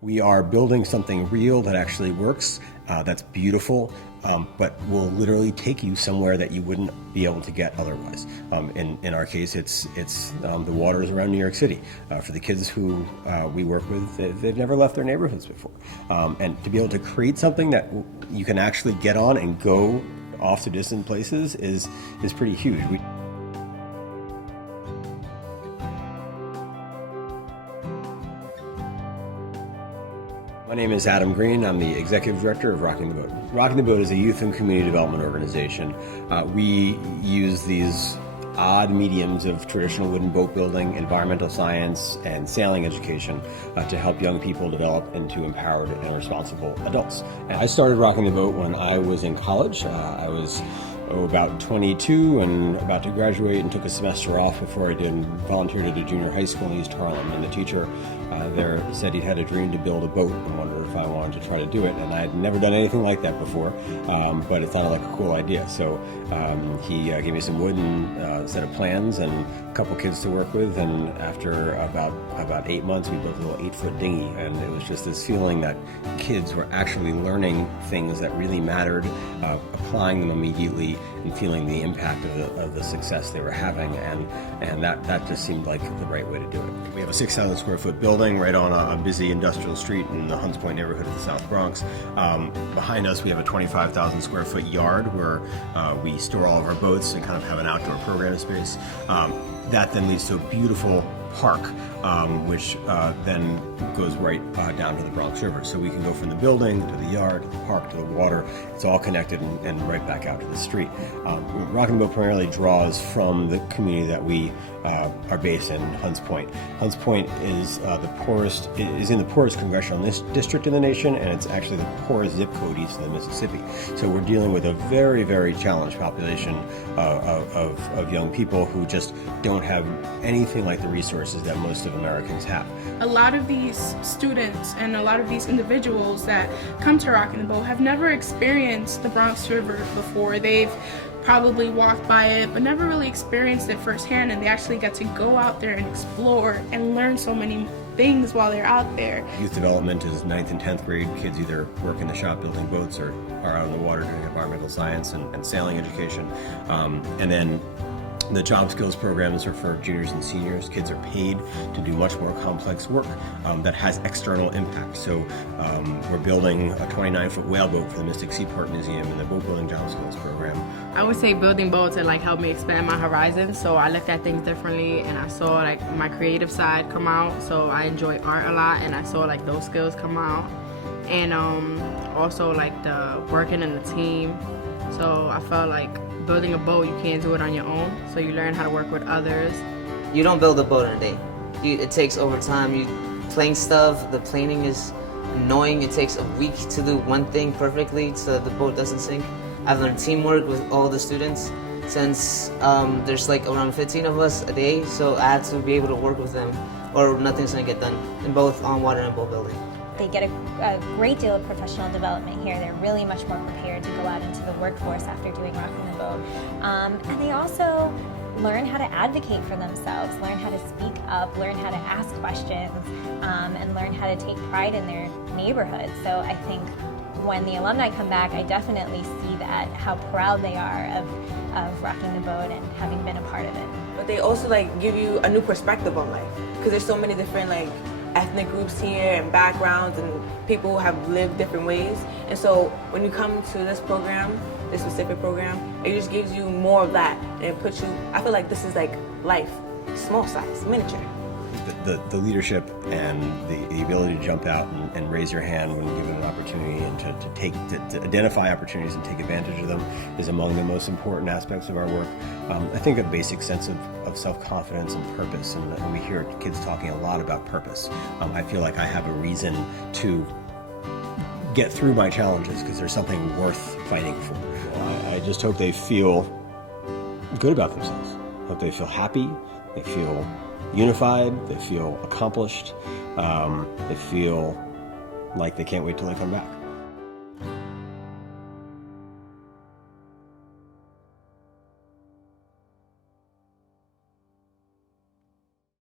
We are building something real that actually works, that's beautiful, but will literally take you somewhere that you wouldn't be able to get otherwise. In our case, it's the waters around New York City. For the kids who we work with, they've never left their neighborhoods before. And to be able to create something that you can actually get on and go off to distant places is pretty huge. My name is Adam Green. I'm the Executive Director of Rocking the Boat. Rocking the Boat is a youth and community development organization. We use these odd mediums of traditional wooden boat building, environmental science, and sailing education to help young people develop into empowered and responsible adults. And I started Rocking the Boat when I was in college. I was about 22 and about to graduate, and took a semester off before I volunteered at a junior high school in East Harlem. And the teacher there said he'd had a dream to build a boat and wondered if I wanted to try to do it. And I had never done anything like that before, but it sounded like a cool idea. So he gave me some wood and a set of plans and a couple kids to work with. And after about 8 months, we built a little 8-foot dinghy. And it was just this feeling that kids were actually learning things that really mattered, applying them immediately, and feeling the impact of the success they were having, and that just seemed like the right way to do it. We have a 6,000 square foot building right on a busy industrial street in the Hunts Point neighborhood of the South Bronx. Behind us we have a 25,000 square foot yard where we store all of our boats and kind of have an outdoor program space. That then leads to a beautiful park, which then goes right down to the Bronx River. So we can go from the building to the yard, to the park, to the water. It's all connected and right back out to the street. Rocking the Boat primarily draws from the community that we are based in, Hunts Point. Hunts Point is in the poorest congressional district in the nation, and it's actually the poorest zip code east of the Mississippi. So we're dealing with a very, very challenged population of young people who just don't have anything like the resources that most of Americans have. A lot of these students and a lot of these individuals that come to Rocking the Boat have never experienced the Bronx River before. They've probably walked by it, but never really experienced it firsthand, and they actually get to go out there and explore and learn so many things while they're out there. Youth development is 9th and 10th grade. Kids either work in the shop building boats or are out on the water doing environmental science and sailing education. And then the job skills programs are for juniors and seniors. Kids are paid to do much more complex work that has external impact. So we're building a 29-foot whaleboat for the Mystic Seaport Museum in the boat building job skills program. I would say building boats and helped me expand my horizons. So I looked at things differently, and I saw my creative side come out. So I enjoy art a lot, and I saw those skills come out, and also the working in the team. So I felt building a boat, you can't do it on your own, so you learn how to work with others. You don't build a boat in a day. It takes over time. You plane stuff, the planing is annoying. It takes a week to do one thing perfectly so the boat doesn't sink. I've learned teamwork with all the students since there's around 15 of us a day, so I had to be able to work with them or nothing's gonna get done in both on water and boat building. They get a great deal of professional development here. They're really much more prepared to go out into the workforce after doing Rocking the Boat. And they also learn how to advocate for themselves, learn how to speak up, learn how to ask questions, and learn how to take pride in their neighborhood. So I think when the alumni come back, I definitely see that, how proud they are of Rocking the Boat and having been a part of it. But they also give you a new perspective on life, because there's so many different ethnic groups here and backgrounds, and people who have lived different ways. And so when you come to this program, this specific program, it just gives you more of that, and it puts you, I feel like this is life, small size, miniature. The leadership and the ability to jump out and raise your hand when given an opportunity, and to identify opportunities and take advantage of them is among the most important aspects of our work. I think a basic sense of self-confidence and purpose, and we hear kids talking a lot about purpose. I feel like I have a reason to get through my challenges because there's something worth fighting for. I just hope they feel good about themselves. I hope they feel happy, they feel unified, they feel accomplished, they feel like they can't wait till they come back.